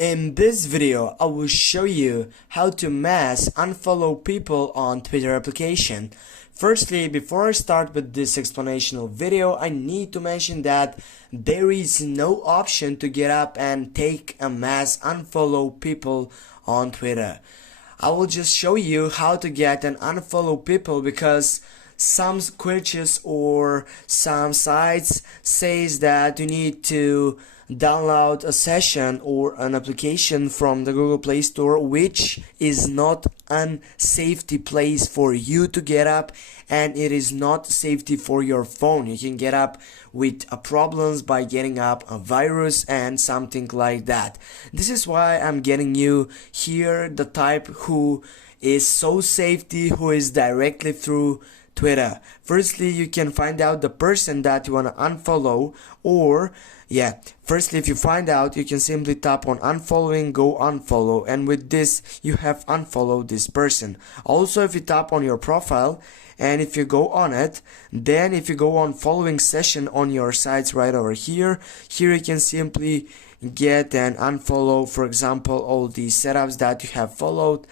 In this video, I will show you how to mass unfollow people on Twitter application. Firstly, before I start with this explanational video, I need to mention that there is no option to get up and take a mass unfollow people on Twitter. I will just show you how to get and unfollow people because some glitches or some sites says that you need to download a session or an application from the Google Play Store, which is not an safety place for you to get up, and it is not safety for your phone. You can get up with problems by getting up a virus and something like that. This is why I'm getting you here the type who is so safety, who is directly through Twitter. Firstly, you can find out the person that you want to unfollow, or firstly, if you find out, you can simply tap on unfollowing, go unfollow, and with this you have unfollowed this person. Also, if you tap on your profile and if you go on it, then if you go on following session on your sites right over here you can simply get and unfollow, for example, all these setups that you have followed,